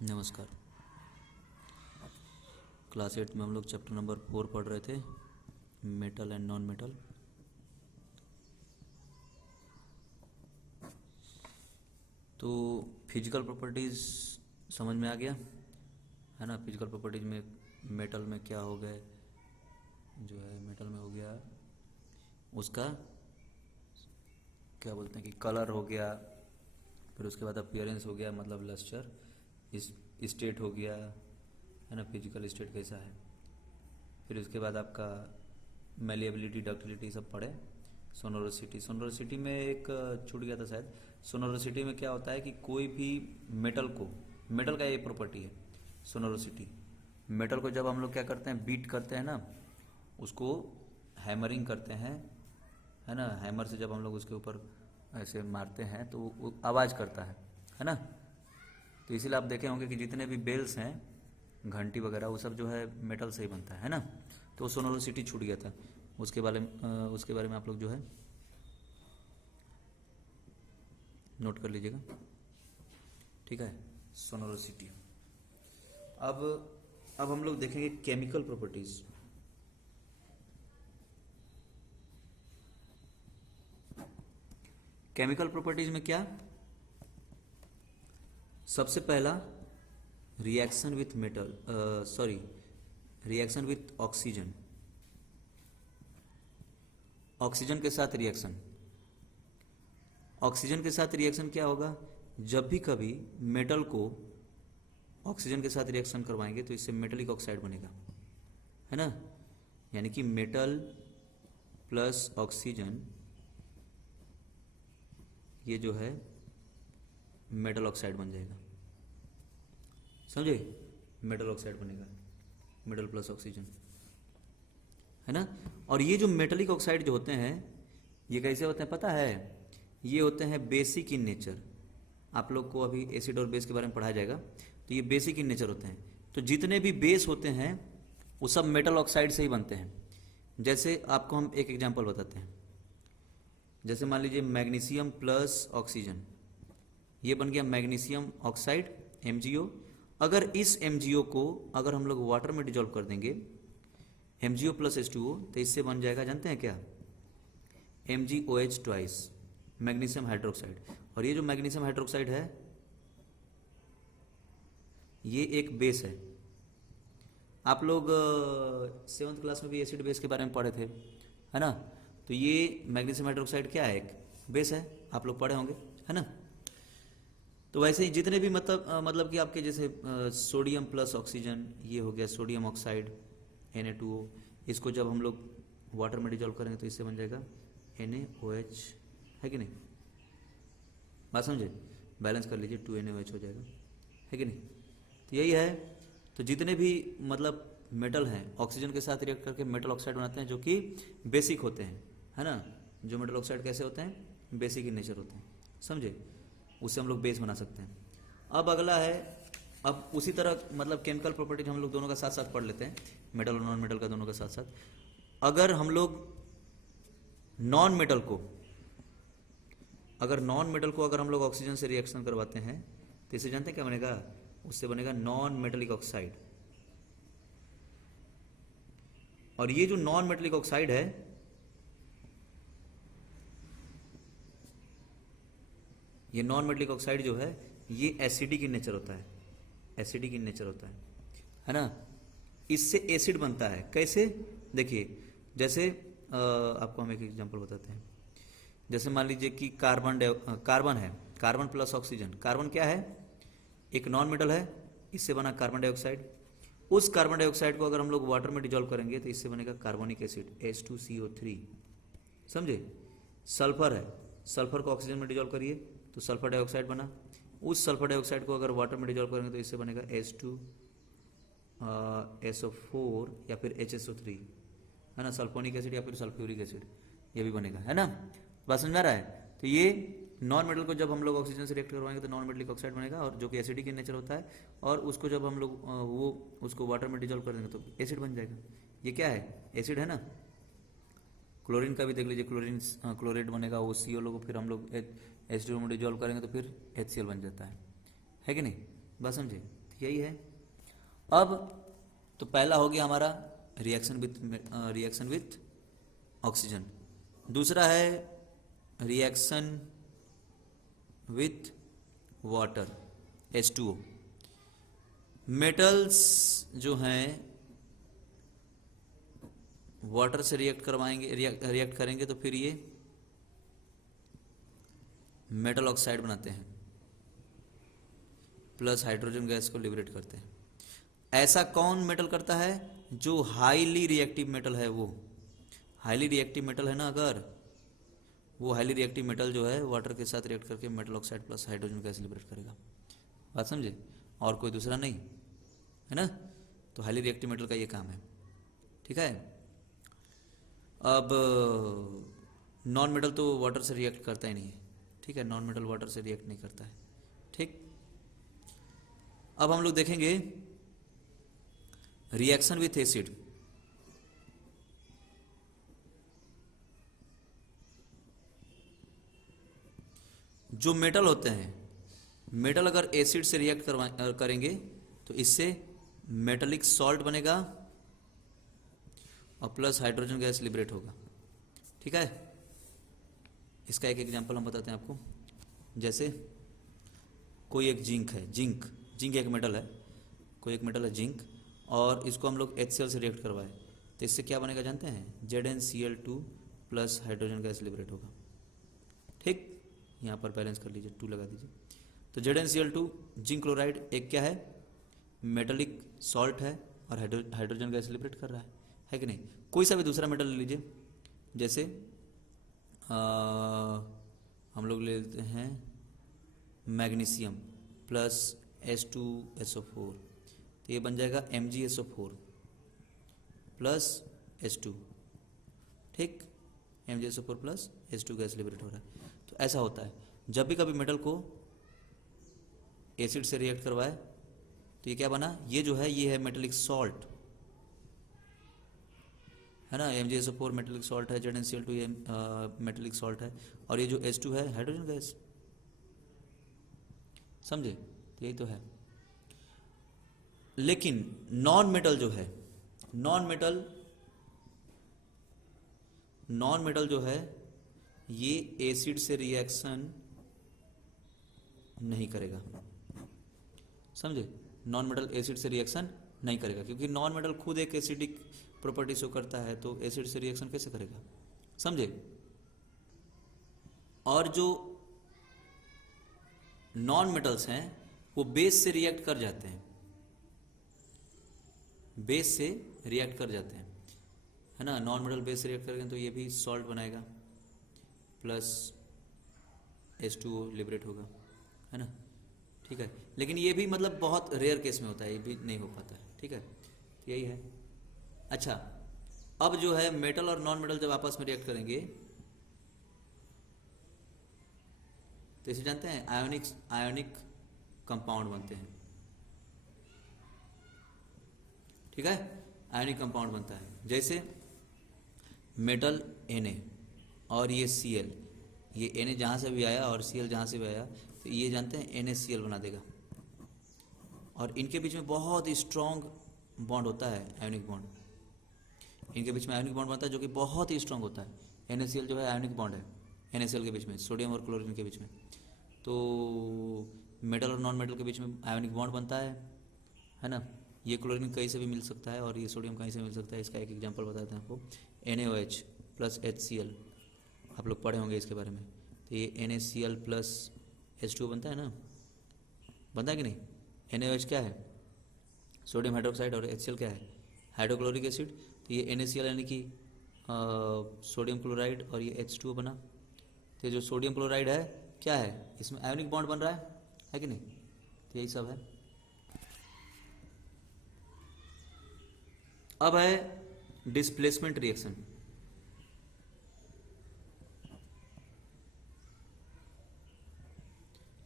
नमस्कार। क्लास 8 में हम लोग चैप्टर नंबर 4 पढ़ रहे थे, मेटल एंड नॉन मेटल। तो फिजिकल प्रॉपर्टीज़ समझ में आ गया है ना। फिजिकल प्रॉपर्टीज़ में मेटल में क्या हो गए, जो है मेटल में हो गया उसका क्या बोलते हैं कि कलर हो गया, फिर उसके बाद अपीयरेंस हो गया मतलब लस्टर, इस स्टेट हो गया है ना, फिजिकल स्टेट कैसा है। फिर उसके बाद आपका मेलिएबिलिटी, डक्टिलिटी सब पढ़े। सोनोरोसिटी, सोनोरोसिटी में एक छूट गया था शायद। सोनोरोसिटी में क्या होता है कि कोई भी मेटल को, मेटल का ये प्रॉपर्टी है सोनोरोसिटी। मेटल को जब हम लोग क्या करते हैं, बीट करते हैं ना, उसको हैमरिंग करते हैं है ना। हैमर से जब हम लोग उसके ऊपर ऐसे मारते हैं तो वो आवाज़ करता है ना। तो इसीलिए आप देखे होंगे कि जितने भी बेल्स हैं, घंटी वगैरह, वो सब जो है मेटल से ही बनता है ना। तो सोनोरोसिटी छूट गया था, उसके बारे में आप लोग जो है नोट कर लीजिएगा, ठीक है। सोनोरोसिटी। अब हम लोग देखेंगे केमिकल प्रॉपर्टीज। केमिकल प्रॉपर्टीज में क्या, सबसे पहला reaction with metal, reaction with oxygen, oxygen के साथ रिएक्शन। ऑक्सीजन के साथ रिएक्शन क्या होगा, जब भी कभी मेटल को ऑक्सीजन के साथ रिएक्शन करवाएंगे तो इससे मेटलिक ऑक्साइड बनेगा, है ना। यानी कि मेटल प्लस ऑक्सीजन, ये जो है मेटल ऑक्साइड बन जाएगा, समझे। मेटल ऑक्साइड बनेगा, मेटल प्लस ऑक्सीजन, है ना। और ये जो मेटलिक ऑक्साइड जो होते हैं, ये कैसे होते हैं पता है, ये होते हैं बेसिक इन नेचर। आप लोग को अभी एसिड और बेस के बारे में पढ़ाया जाएगा। तो ये बेसिक इन नेचर होते हैं। तो जितने भी बेस होते हैं वो सब मेटल ऑक्साइड से ही बनते हैं। जैसे आपको हम एक एग्जांपल बताते हैं। जैसे मान लीजिए मैग्नीशियम प्लस ऑक्सीजन, ये बन गया मैग्नीशियम ऑक्साइड MgO। अगर इस MgO को अगर हम लोग वाटर में डिजोल्व कर देंगे, MgO प्लस H2O, तो इससे बन जाएगा, जानते हैं क्या, MgOH ट्वाइस, मैग्नीशियम हाइड्रोक्साइड। और ये जो मैग्नीशियम हाइड्रोक्साइड है, ये एक बेस है। आप लोग 7th क्लास में भी एसिड बेस के बारे में पढ़े थे, है ना। तो ये मैग्नीशियम हाइड्रोक्साइड क्या है, एक बेस है, आप लोग पढ़े होंगे, है ना। तो वैसे ही जितने भी मतलब कि आपके जैसे सोडियम प्लस ऑक्सीजन, ये हो गया सोडियम ऑक्साइड Na2O। इसको जब हम लोग वाटर में डिजोल्व करेंगे तो इससे बन जाएगा NaOH, है कि नहीं। बात समझे, बैलेंस कर लीजिए, 2NaOH हो जाएगा, है कि नहीं। तो यही है। तो जितने भी मतलब मेटल हैं, ऑक्सीजन के साथ रिएक्ट करके मेटल ऑक्साइड बनाते हैं, जो कि बेसिक होते हैं, है ना। जो मेटल ऑक्साइड कैसे होते हैं, बेसिक इन नेचर होते हैं, समझे। उससे हम लोग बेस बना सकते हैं। अब अगला है, अब उसी तरह मतलब केमिकल प्रॉपर्टीज हम लोग दोनों का साथ साथ पढ़ लेते हैं, मेटल और नॉन मेटल का दोनों का साथ साथ। अगर हम लोग नॉन मेटल को, अगर नॉन मेटल को अगर हम लोग ऑक्सीजन से रिएक्शन करवाते हैं तो इसे जानते हैं क्या बनेगा, उससे बनेगा नॉन मेटलिक ऑक्साइड। और ये जो नॉन मेटलिक ऑक्साइड है, ये नॉन मेटलिक ऑक्साइड जो है, ये एसिडिक इन नेचर होता है, एसिडिक इन नेचर होता है ना। इससे एसिड बनता है, कैसे, देखिए। जैसे आपको हम एक एग्जांपल बताते हैं। जैसे मान लीजिए कि कार्बन है, कार्बन प्लस ऑक्सीजन। कार्बन क्या है, एक नॉन मेटल है, इससे बना कार्बन डाइऑक्साइड। उस कार्बन डाइऑक्साइड को अगर हम लोग वाटर में डिजोल्व करेंगे तो इससे बनेगा कार्बोनिक एसिड H2CO3, समझे। सल्फर है, सल्फर को ऑक्सीजन में डिजोल्व करिए तो सल्फर डाइऑक्साइड बना। उस सल्फर डाइऑक्साइड को अगर वाटर में डिजोल्व करेंगे तो इससे बनेगा H2SO4 या फिर HSO3, है ना। सल्फोनिक एसिड या फिर सल्फ्यूरिक एसिड, ये भी बनेगा, है ना। बात समझ में आ रहा है। तो ये नॉन मेटल को जब हम लोग ऑक्सीजन से रिएक्ट करवाएंगे तो नॉन मेटलिक ऑक्साइड बनेगा, और जो कि एसिडिक इन नेचर होता है। और उसको जब हम लोग उसको वाटर में डिजोल्व कर देंगे तो एसिड बन जाएगा। ये क्या है, एसिड है ना। क्लोरीन का भी देख लीजिए, क्लोरेट बनेगा, वो CO को फिर हम लोग H2O में डिजोल्व करेंगे तो फिर HCl बन जाता है कि नहीं। बात समझे। यही है। अब तो पहला हो गया हमारा रिएक्शन विथ ऑक्सीजन। दूसरा है reaction with water H2O। Metals जो हैं वाटर से रिएक्ट करेंगे तो फिर ये मेटल ऑक्साइड बनाते हैं प्लस हाइड्रोजन गैस को लिबरेट करते हैं। ऐसा कौन मेटल करता है? जो हाईली रिएक्टिव मेटल है, वो हाईली रिएक्टिव मेटल है ना, अगर वो हाईली रिएक्टिव मेटल जो है वाटर के साथ रिएक्ट करके metal oxide plus hydrogen gas liberate करेगा। बात समझे? और कोई दूसरा नहीं है ना। तो हाईली रिएक्टिव मेटल का ये काम है, ठीक है। अब नॉन मेटल तो वाटर से रिएक्ट करता ही नहीं है, ठीक है। नॉन मेटल वाटर से रिएक्ट नहीं करता है, ठीक। अब हम लोग देखेंगे रिएक्शन विथ एसिड। जो मेटल होते हैं, मेटल अगर एसिड से रिएक्ट करेंगे तो इससे मेटलिक सॉल्ट बनेगा और प्लस हाइड्रोजन गैस लिबरेट होगा, ठीक है। इसका एक एग्जांपल हम बताते हैं आपको। जैसे कोई एक जिंक है, जिंक एक मेटल है, कोई एक मेटल है जिंक, और इसको हम लोग HCl से रिएक्ट करवाए तो इससे क्या बनेगा जानते हैं? ZnCl2 plus hydrogen gas liberate होगा, ठीक। यहाँ पर बैलेंस कर लीजिए, 2 लगा दीजिए। तो ZnCl2 जिंक क्लोराइड एक क्या है? मेटलिक सॉल्ट है और हाइड्रोजन गैस लिबरेट कर रहा है कि नहीं। कोई सा भी दूसरा मेटल ले लीजिए, जैसे हम लोग ले लेते हैं मैग्नीशियम प्लस H2SO4, तो ये बन जाएगा MgSO4 प्लस H2, ठीक। MgSO4 plus H2 gas liberate हो रहा है। तो ऐसा होता है जब भी कभी मेटल को एसिड से रिएक्ट करवाए तो ये क्या बना? ये जो है ये है मेटलिक सॉल्ट, है ना। MgSO4 मेटलिक सॉल्ट है, ZnCl2 ये मेटलिक सॉल्ट है, और ये जो H2 है हाइड्रोजन गैस, समझे? तो यही तो है। लेकिन नॉन मेटल जो है, नॉन मेटल जो है ये एसिड से रिएक्शन नहीं करेगा, समझे? नॉन मेटल एसिड से रिएक्शन नहीं करेगा क्योंकि नॉन मेटल खुद एक एसिडिक प्रॉपर्टी शो करता है, तो एसिड से रिएक्शन कैसे करेगा, समझे? और जो नॉन मेटल्स हैं वो बेस से रिएक्ट कर जाते हैं, बेस से रिएक्ट कर जाते हैं, है ना। नॉन मेटल बेस से रिएक्ट करेंगे तो ये भी सॉल्ट बनाएगा प्लस H2O लिबरेट होगा, है ना, ठीक है। लेकिन ये भी मतलब बहुत रेयर केस में होता है, ये भी नहीं हो पाता है, ठीक है। तो यही है। अच्छा, अब जो है मेटल और नॉन मेटल जब आपस में रिएक्ट करेंगे तो इसे जानते हैं आयोनिक कंपाउंड बनते हैं, ठीक है। आयोनिक कंपाउंड बनता है, जैसे मेटल Na और ये Cl, ये Na जहाँ से भी आया और Cl जहाँ से भी आया तो ये जानते हैं NaCl बना देगा, और इनके बीच में बहुत ही स्ट्रॉन्ग बॉन्ड होता है, आयोनिक बॉन्ड। इनके बीच में आयोनिक बॉन्ड बनता है जो कि बहुत ही स्ट्रॉन्ग होता है। NaCl जो है आयोनिक बॉन्ड है NaCl के बीच में, सोडियम और क्लोरीन के बीच में। तो मेटल और नॉन मेटल के बीच में आयोनिक बॉन्ड बनता है ना। ये क्लोरीन कहीं से भी मिल सकता है और ये सोडियम कहीं से मिल सकता है। इसका एक एग्जांपल बताते हैं आपको, NaOH प्लस HCl, आप लोग पढ़े होंगे इसके बारे में। तो ये NaCl प्लस H2O बनता है ना, बनता है कि नहीं। NaOH क्या है? सोडियम हाइड्रोक्साइड, और HCl क्या है? Hydrochloric acid. तो ये NaCl यानी कि सोडियम क्लोराइड और ये H2O बना। तो ये जो सोडियम क्लोराइड है क्या है? इसमें आयोनिक बॉन्ड बन रहा है कि नहीं। तो यही सब है। अब है डिस्प्लेसमेंट रिएक्शन।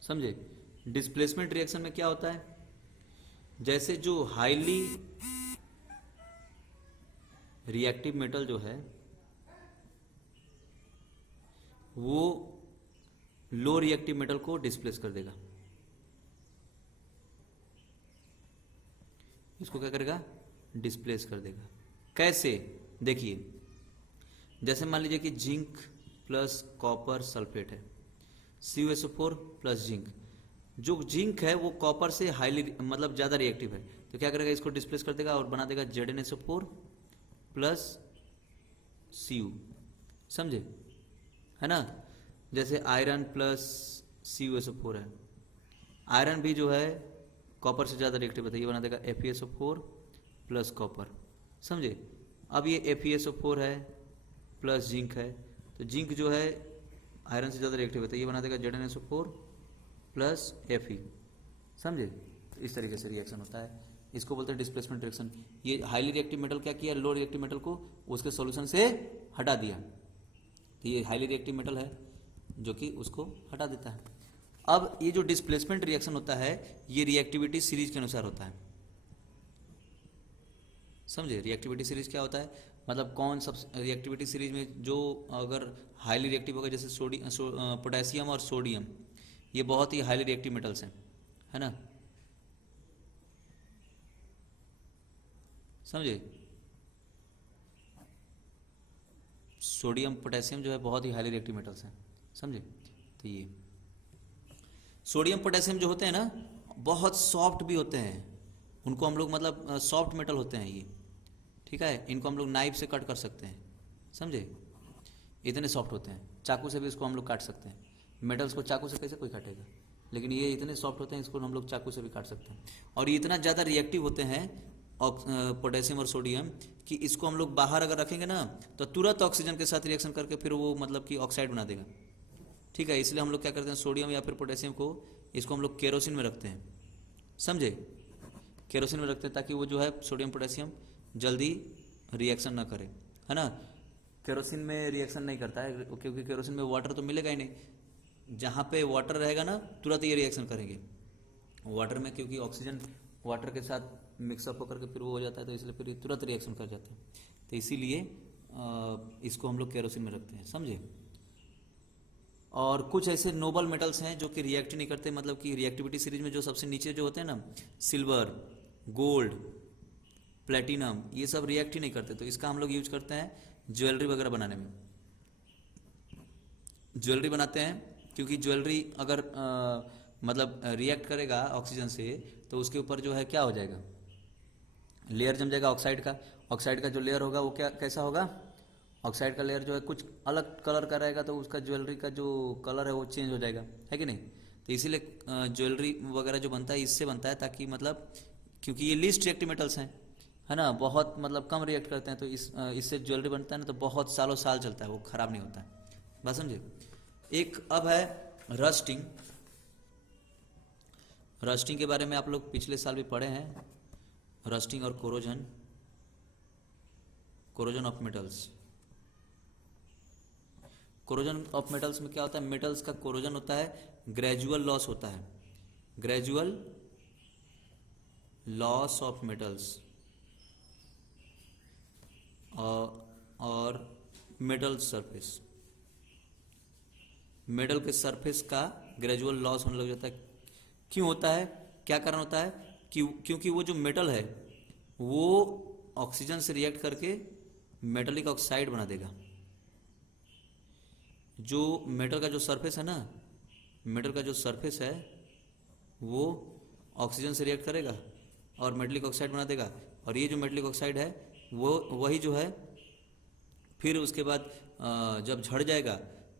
समझे? डिस्प्लेसमेंट रिएक्शन में क्या होता है? जैसे जो हाईली रिएक्टिव मेटल जो है वो लो रिएक्टिव मेटल को डिस्प्लेस कर देगा। इसको क्या करेगा, डिस्प्लेस कर देगा। कैसे, देखिए जैसे मान लीजिए कि जिंक प्लस कॉपर सल्फेट है, CuSO4 प्लस जिंक। जो जिंक है वो कॉपर से हाईली मतलब ज़्यादा रिएक्टिव है, तो क्या करेगा, इसको डिस्प्लेस कर देगा और बना देगा ZnSO4 प्लस Cu, समझे, है ना। जैसे आयरन प्लस CuSO4 है, आयरन भी जो है कॉपर से ज़्यादा रिएक्टिव है, ये बना देगा FeSO4 प्लस कॉपर, समझे। अब ये FeSO4 है प्लस जिंक है, तो जिंक जो है आयरन से ज़्यादा रिएक्टिव है, तो ये बना देगा ZnSO4 प्लस Fe, समझे। तो इस तरीके से रिएक्शन होता है, इसको बोलते हैं डिस्प्लेसमेंट रिएक्शन। ये हाईली रिएक्टिव मेटल क्या किया, लो रिएक्टिव मेटल को उसके सॉल्यूशन से हटा दिया, तो ये हाईली रिएक्टिव मेटल है जो कि उसको हटा देता है। अब ये जो डिस्प्लेसमेंट रिएक्शन होता है ये रिएक्टिविटी सीरीज के अनुसार होता है, समझे। रिएक्टिविटी सीरीज क्या होता है, मतलब कौन सब रिएक्टिविटी सीरीज में जो अगर हाईली रिएक्टिव होगा, जैसे पोटेशियम और सोडियम, ये बहुत ही हाईली रिएक्टिव मेटल्स हैं, है ना, समझे। सोडियम पोटेशियम जो है बहुत ही हाईली रिएक्टिव मेटल्स हैं, समझे। तो ये सोडियम पोटेशियम जो होते हैं ना बहुत सॉफ्ट भी होते हैं, उनको हम लोग मतलब सॉफ्ट मेटल होते हैं ये, ठीक है। इनको हम लोग नाइफ से कट कर सकते हैं, समझे, इतने सॉफ्ट होते हैं। चाकू से भी इसको हम लोग काट सकते हैं, मेटल्स को चाकू से कैसे कोई काटेगा, लेकिन ये इतने सॉफ्ट होते हैं, इसको हम लोग चाकू से भी काट सकते हैं। और ये इतना ज़्यादा रिएक्टिव होते हैं पोटेशियम और सोडियम कि इसको हम लोग बाहर अगर रखेंगे ना तो तुरंत ऑक्सीजन के साथ रिएक्शन करके फिर वो मतलब कि ऑक्साइड बना देगा, ठीक है। इसलिए हम लोग क्या करते हैं, सोडियम या फिर पोटेशियम को इसको हम लोग केरोसिन में रखते हैं, समझे, केरोसिन में रखते हैं ताकि वो जो है सोडियम पोटेशियम जल्दी रिएक्शन ना करे, है ना। केरोसिन में रिएक्शन नहीं करता है क्योंकि केरोसिन में वाटर तो मिलेगा ही नहीं, जहाँ पे वाटर रहेगा ना तुरंत ये रिएक्शन करेंगे वाटर में, क्योंकि ऑक्सीजन वाटर के साथ मिक्सअप होकर के फिर वो हो जाता है, तो इसलिए फिर तुरंत रिएक्शन कर जाता है, तो इसीलिए इसको हम लोग केरोसिन में रखते हैं, समझे। और कुछ ऐसे नोबल मेटल्स हैं जो कि रिएक्ट नहीं करते, मतलब कि रिएक्टिविटी सीरीज में जो सबसे नीचे जो होते हैं ना, सिल्वर, गोल्ड, प्लेटिनम, ये सब रिएक्ट ही नहीं करते, तो इसका हम लोग यूज करते हैं ज्वेलरी वगैरह बनाने में। ज्वेलरी बनाते हैं क्योंकि ज्वेलरी अगर मतलब रिएक्ट करेगा ऑक्सीजन से तो उसके ऊपर जो है क्या हो जाएगा, लेयर जम जाएगा ऑक्साइड का। ऑक्साइड का जो लेयर होगा वो क्या कैसा होगा, ऑक्साइड का लेयर जो है कुछ अलग कलर का रहेगा, तो उसका ज्वेलरी का जो कलर है वो चेंज हो जाएगा, है कि नहीं। तो इसीलिए ज्वेलरी वगैरह जो बनता है इससे बनता है, ताकि मतलब क्योंकि ये लीस्ट रिएक्टिव मेटल्स हैं, है ना, बहुत मतलब कम रिएक्ट करते हैं, तो इससे ज्वेलरी बनता है ना तो बहुत सालों साल चलता है, वो ख़राब नहीं होता है, बात समझे। एक अब है रस्टिंग। रस्टिंग के बारे में आप लोग पिछले साल भी पढ़े हैं, रस्टिंग और corrosion, corrosion of metals. Corrosion of metals में क्या होता है, मेटल्स का कोरोजन होता है, ग्रेजुअल लॉस होता है, ग्रेजुअल लॉस ऑफ मेटल्स, और मेटल सरफेस, मेटल के सरफेस का ग्रेजुअल लॉस होने लग जाता है। क्यों होता है, क्या कारण होता है, क्योंकि वो जो मेटल है वो ऑक्सीजन से रिएक्ट करके मेटलिक ऑक्साइड बना देगा। जो मेटल का जो सरफेस है ना, मेटल का जो सरफेस है वो ऑक्सीजन से रिएक्ट करेगा और मेटलिक ऑक्साइड बना देगा, और ये जो मेटलिक ऑक्साइड है वो वही जो है फिर उसके बाद जब झड़ जाएगा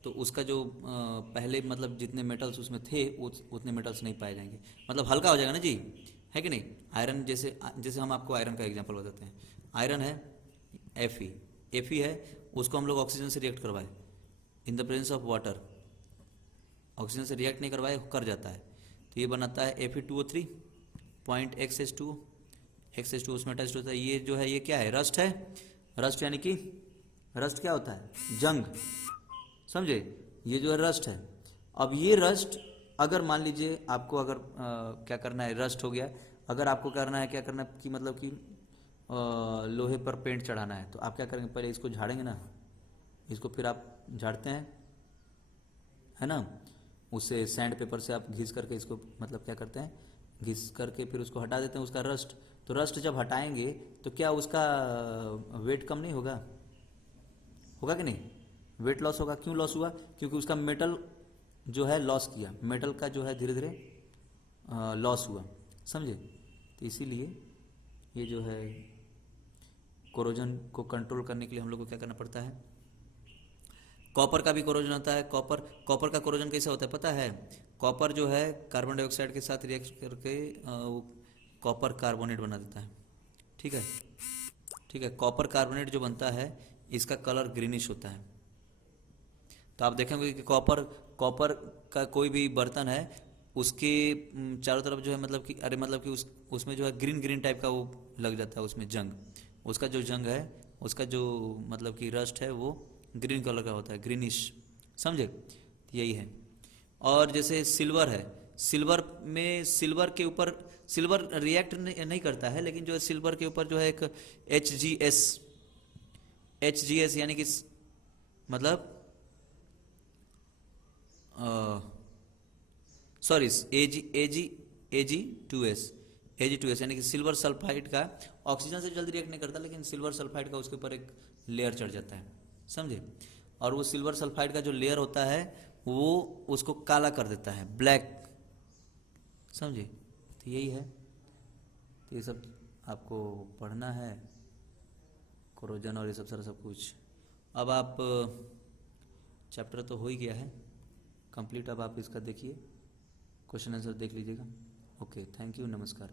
तो उसका जो पहले मतलब जितने मेटल्स उसमें थे उतने मेटल्स नहीं पाए जाएंगे, मतलब हल्का हो जाएगा ना जी, है कि नहीं। आयरन जैसे जैसे हम आपको आयरन का एग्जांपल बताते हैं, आयरन है Fe है, उसको हम लोग ऑक्सीजन से रिएक्ट करवाए in the presence of water, oxygen से रिएक्ट नहीं करवाए कर जाता है, तो ये बनाता है Fe2O3 पॉइंट XH2 उसमें अटैच होता है। ये जो है ये क्या है, रस्ट है। रस्ट यानी कि रस्ट क्या होता है, जंग, समझे, ये जो है रस्ट है। अब ये रस्ट अगर मान लीजिए आपको अगर क्या करना है, रस्ट हो गया, अगर आपको करना है क्या करना है कि मतलब कि लोहे पर पेंट चढ़ाना है, तो आप क्या करेंगे, पहले इसको झाड़ेंगे ना, इसको फिर आप झाड़ते हैं, है ना, उससे सैंड पेपर से आप घिस करके इसको मतलब क्या करते हैं, घिस करके फिर उसको हटा देते हैं उसका रस्ट। तो रस्ट जब हटाएंगे तो क्या उसका वेट कम नहीं होगा? होगा कि नहीं? वेट लॉस होगा। क्यों लॉस हुआ? क्योंकि उसका मेटल जो है लॉस किया, मेटल का जो है धीरे धीरे लॉस हुआ, समझे? तो इसीलिए ये जो है कोरोजन को कंट्रोल करने के लिए हम लोग को क्या करना पड़ता है? कॉपर का भी कोरोजन होता है। कॉपर का कोरोजन कैसे होता है पता है? कॉपर जो है कार्बन डाइऑक्साइड के साथ रिएक्ट करके वो कॉपर कार्बोनेट बना देता है। ठीक है, ठीक है। कॉपर कार्बोनेट जो बनता है इसका कलर ग्रीनिश होता है। तो आप देखेंगे कि कॉपर कॉपर का कोई भी बर्तन है उसके चारों तरफ जो है मतलब कि मतलब कि उसमें जो है ग्रीन ग्रीन टाइप का वो लग जाता है, उसमें जंग, उसका जो जंग है, उसका जो मतलब कि रस्ट है वो ग्रीन कलर का होता है, ग्रीनिश, समझे? यही है। और जैसे सिल्वर है, सिल्वर के ऊपर सिल्वर रिएक्ट नहीं करता है, लेकिन जो है सिल्वर के ऊपर जो है एक एच जी एस यानी कि मतलब सॉरी एजी टू एस यानी कि सिल्वर सल्फाइड का ऑक्सीजन से जल्दी रिएक्ट नहीं करता, लेकिन सिल्वर सल्फाइड का उसके ऊपर एक लेयर चढ़ जाता है, समझे? और वो सिल्वर सल्फाइड का जो लेयर होता है वो उसको काला कर देता है, ब्लैक, समझे? तो यही है। तो ये सब आपको पढ़ना है, कोरोजन और ये सब सारा सब कुछ। अब आप चैप्टर तो हो ही गया है कंप्लीट, अब आप इसका देखिए, क्वेश्चन आंसर देख लीजिएगा। ओके, थैंक यू, नमस्कार।